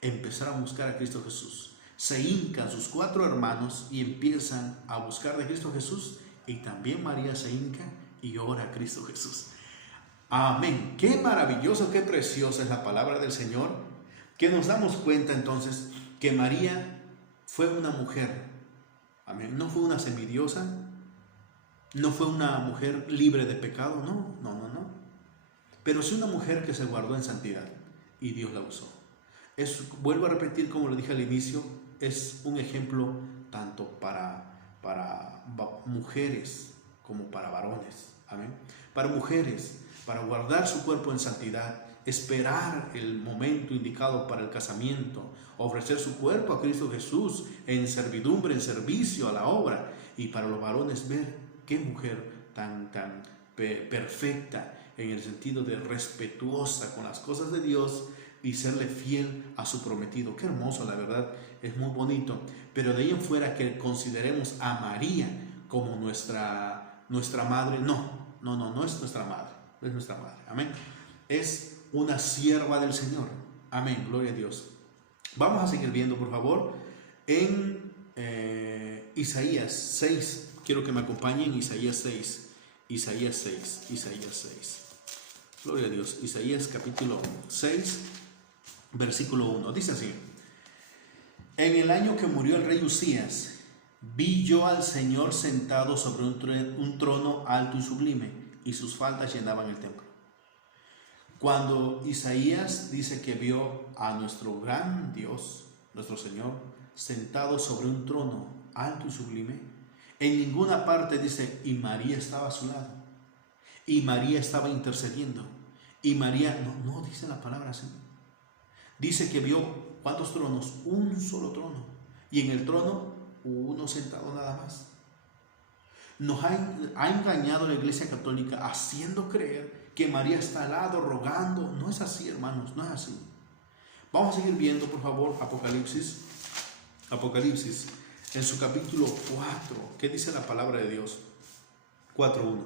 Empezaron a buscar a Cristo Jesús. Se hincan sus 4 hermanos y empiezan a buscar de Cristo Jesús, y también María se hinca y ora a Cristo Jesús. Amén. Qué maravilloso, qué preciosa es la palabra del Señor, que nos damos cuenta entonces que María fue una mujer. Amén. No fue una semidiosa, no fue una mujer libre de pecado, no. Pero sí una mujer que se guardó en santidad y Dios la usó. Vuelvo a repetir, como lo dije al inicio, es un ejemplo tanto para mujeres como para varones. Amén. Para mujeres, para guardar su cuerpo en santidad, esperar el momento indicado para el casamiento, ofrecer su cuerpo a Cristo Jesús en servidumbre, en servicio a la obra. Y para los varones, ver qué mujer tan perfecta, en el sentido de respetuosa con las cosas de Dios y serle fiel a su prometido. Qué hermoso, la verdad, es muy bonito. Pero de ahí en fuera que consideremos a María como nuestra madre, no es nuestra madre, es nuestra madre. Amén. Es una sierva del Señor. Amén, gloria a Dios. Vamos a seguir viendo, por favor, en Isaías 6. Quiero que me acompañen. Isaías 6. Gloria a Dios. Isaías capítulo 6. versículo 1. Dice así: en el año que murió el rey Usías, vi yo al Señor sentado sobre un trono alto y sublime, y sus faldas llenaban el templo. Cuando Isaías dice que vio a nuestro gran Dios, nuestro Señor, sentado sobre un trono alto y sublime, en ninguna parte dice, y María estaba a su lado, y María estaba intercediendo, y María, no dice la palabra así. Dice que vio, ¿cuántos tronos? Un solo trono, y en el trono uno sentado nada más. Nos ha engañado la Iglesia Católica haciendo creer que María está al lado rogando. No es así, hermanos, no es así. Vamos a seguir viendo, por favor, Apocalipsis en su capítulo 4. ¿Qué dice la palabra de Dios? 4:1.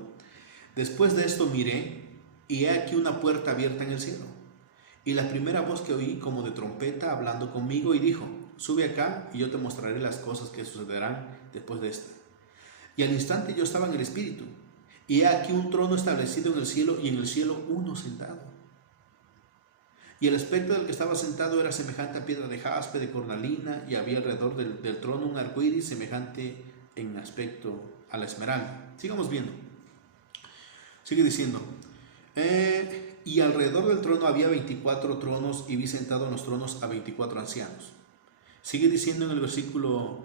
Después de esto miré, y he aquí una puerta abierta en el cielo. Y la primera voz que oí, como de trompeta, hablando conmigo, y dijo: sube acá, y yo te mostraré las cosas que sucederán después de esta. Y al instante yo estaba en el Espíritu, y he aquí un trono establecido en el cielo, y en el cielo uno sentado. Y el aspecto del que estaba sentado era semejante a piedra de jaspe, de cornalina, y había alrededor del trono un arco iris semejante en aspecto a la esmeralda. Sigamos viendo. Sigue diciendo: y alrededor del trono había 24 tronos, y vi sentado en los tronos a 24 ancianos. Sigue diciendo en el versículo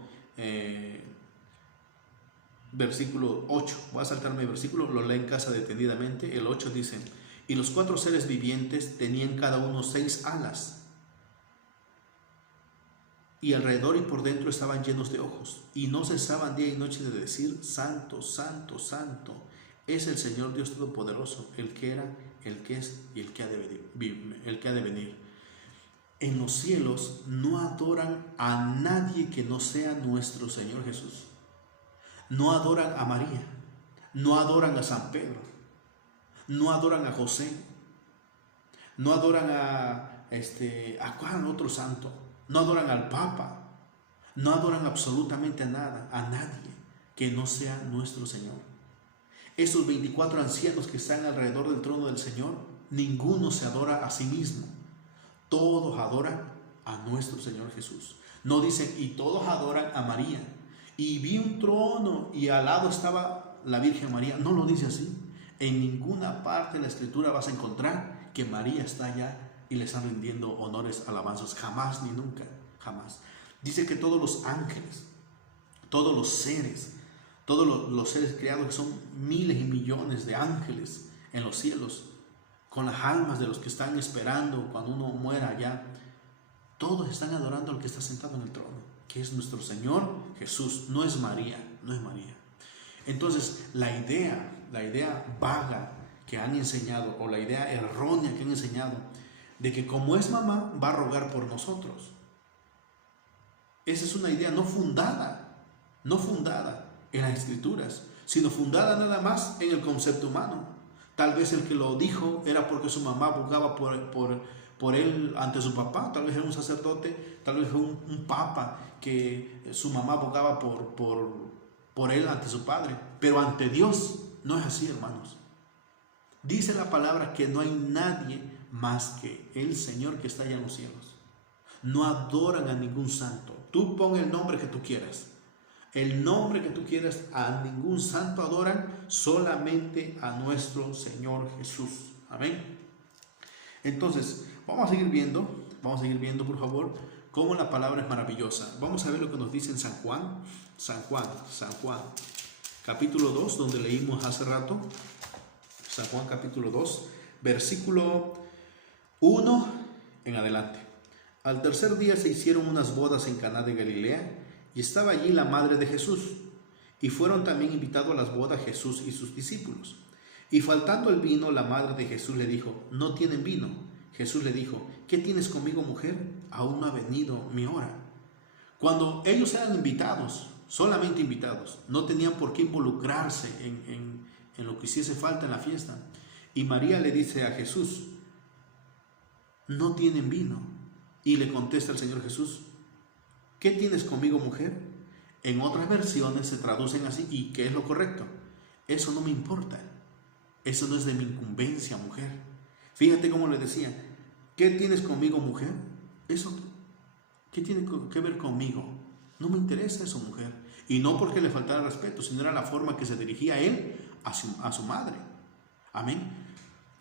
8, voy a saltarme el versículo, lo lee en casa detenidamente. El 8 dice: y los 4 seres vivientes tenían cada uno 6 alas, y alrededor y por dentro estaban llenos de ojos, y no cesaban día y noche de decir: santo, santo, santo es el Señor Dios Todopoderoso, el que era, el que es y el que ha de venir. En los cielos no adoran a nadie que no sea nuestro Señor Jesús. No adoran a María, no adoran a San Pedro, no adoran a José, no adoran a cuál otro santo, no adoran al Papa, no adoran absolutamente a nada, a nadie que no sea nuestro Señor. Esos 24 ancianos que están alrededor del trono del Señor, ninguno se adora a sí mismo, todos adoran a nuestro Señor Jesús. No dicen, y todos adoran a María, y vi un trono y al lado estaba la Virgen María. No lo dice así. En ninguna parte de la Escritura vas a encontrar que María está allá y le están rindiendo honores, alabanzas. Jamás ni nunca, jamás. Dice que todos los ángeles, todos los seres creados, que son miles y millones de ángeles en los cielos, con las almas de los que están esperando cuando uno muera allá, todos están adorando al que está sentado en el trono, que es nuestro Señor Jesús. No es María, no es María. Entonces la idea vaga que han enseñado, o la idea errónea que han enseñado, de que como es mamá va a rogar por nosotros, esa es una idea no fundada en las Escrituras, sino fundada nada más en el concepto humano. Tal vez el que lo dijo era porque su mamá abogaba por él ante su papá. Tal vez era un sacerdote, tal vez fue un papa que su mamá abogaba por él ante su padre. Pero ante Dios no es así, hermanos. Dice la palabra que no hay nadie más que el Señor que está allá en los cielos. No adoran a ningún santo. Tú pon el nombre que tú quieras. El nombre que tú quieras, a ningún santo adoran, solamente a nuestro Señor Jesús. Amén. Entonces, vamos a seguir viendo, por favor, cómo la palabra es maravillosa. Vamos a ver lo que nos dice en San Juan, capítulo 2, donde leímos hace rato. San Juan capítulo 2, versículo 1 en adelante. Al tercer día se hicieron unas bodas en Caná de Galilea, y estaba allí la madre de Jesús, y fueron también invitados a las bodas Jesús y sus discípulos. Y faltando el vino, la madre de Jesús le dijo: no tienen vino. Jesús le dijo: ¿qué tienes conmigo, mujer? Aún no ha venido mi hora. Cuando ellos eran invitados, solamente invitados, no tenían por qué involucrarse en lo que hiciese falta en la fiesta. Y María le dice a Jesús: no tienen vino. Y le contesta el Señor Jesús: ¿qué tienes conmigo, mujer? En otras versiones se traducen así. ¿Y qué es lo correcto? Eso no me importa. Eso no es de mi incumbencia, mujer. Fíjate cómo le decía: ¿qué tienes conmigo, mujer? ¿Eso qué tiene que ver conmigo? No me interesa eso, mujer. Y no porque le faltara respeto, sino era la forma que se dirigía él a su madre. Amén.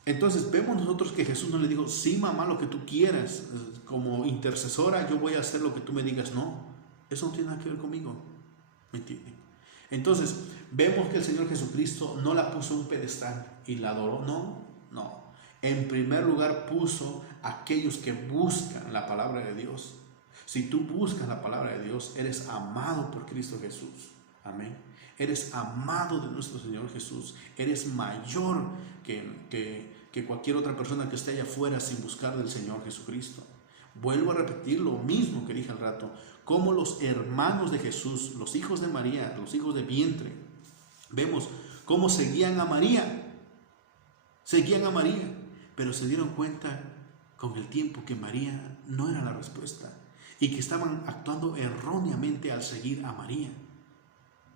Entonces vemos nosotros que Jesús no le dijo, sí, mamá, lo que tú quieras, como intercesora yo voy a hacer lo que tú me digas. No, eso no tiene nada que ver conmigo. ¿Me entienden? Entonces vemos que el Señor Jesucristo no la puso en un pedestal y la adoró. No, no. En primer lugar puso a aquellos que buscan la palabra de Dios. Si tú buscas la palabra de Dios, eres amado por Cristo Jesús. Amén. Eres amado de nuestro Señor Jesús. Eres mayor que cualquier otra persona que esté allá afuera sin buscar del Señor Jesucristo. Vuelvo a repetir lo mismo que dije al rato. Como los hermanos de Jesús, los hijos de María, los hijos de vientre, vemos cómo seguían a María. Seguían a María, pero se dieron cuenta con el tiempo que María no era la respuesta y que estaban actuando erróneamente al seguir a María.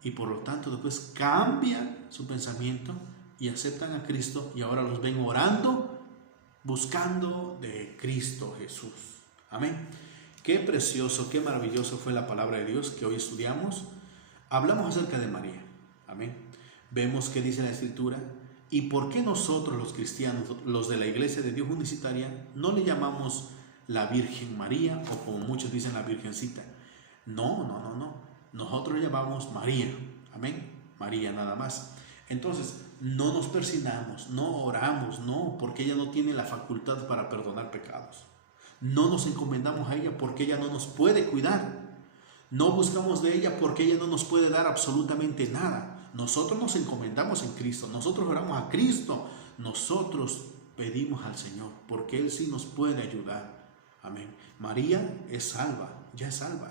Y por lo tanto después cambian su pensamiento y aceptan a Cristo y ahora los ven orando, buscando de Cristo Jesús. Amén. Qué precioso, qué maravilloso fue la palabra de Dios que hoy estudiamos. Hablamos acerca de María. Amén. Vemos que dice la Escritura. ¿Y por qué nosotros los cristianos, los de la Iglesia de Dios Unicitaria, no le llamamos la Virgen María o como muchos dicen la Virgencita? No. Nosotros le llamamos María. Amén. María nada más. Entonces, no nos persignamos, no oramos, no, porque ella no tiene la facultad para perdonar pecados. No nos encomendamos a ella porque ella no nos puede cuidar. No buscamos de ella porque ella no nos puede dar absolutamente nada. Nosotros nos encomendamos en Cristo, nosotros oramos a Cristo, nosotros pedimos al Señor porque Él sí nos puede ayudar. Amén. María es salva, ya es salva.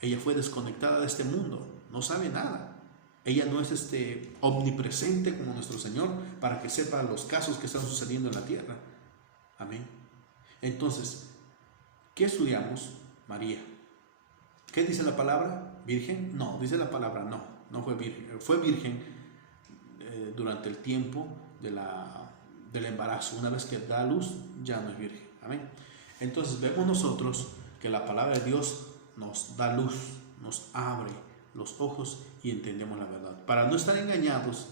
Ella fue desconectada de este mundo, no sabe nada. Ella no es omnipresente como nuestro Señor para que sepa los casos que están sucediendo en la tierra. Amén. Entonces, ¿qué estudiamos? María. ¿Qué dice la palabra? ¿Virgen? No, dice la palabra no fue virgen. Fue virgen durante el tiempo del embarazo. Una vez que da luz, ya no es virgen. Amén. Entonces vemos nosotros que la palabra de Dios nos da luz, nos abre los ojos y entendemos la verdad. Para no estar engañados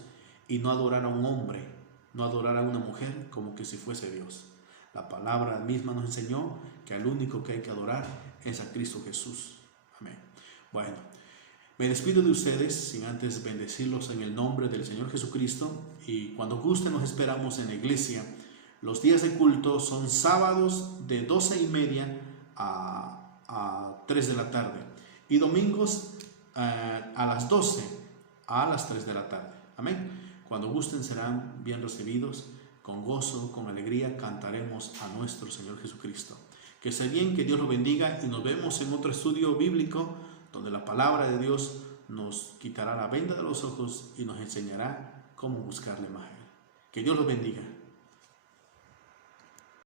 y no adorar a un hombre, no adorar a una mujer como que si fuese Dios. La palabra misma nos enseñó que al único que hay que adorar es a Cristo Jesús. Amén. Bueno, me despido de ustedes sin antes bendecirlos en el nombre del Señor Jesucristo y cuando gusten nos esperamos en la iglesia. Los días de culto son sábados de 12:30 a 3 de la tarde y domingos a las 12 a las 3 de la tarde. Amén. Cuando gusten serán bien recibidos. Con gozo, con alegría cantaremos a nuestro Señor Jesucristo. Que esté bien, que Dios lo bendiga y nos vemos en otro estudio bíblico donde la palabra de Dios nos quitará la venda de los ojos y nos enseñará cómo buscarle más a Él. Que Dios lo bendiga.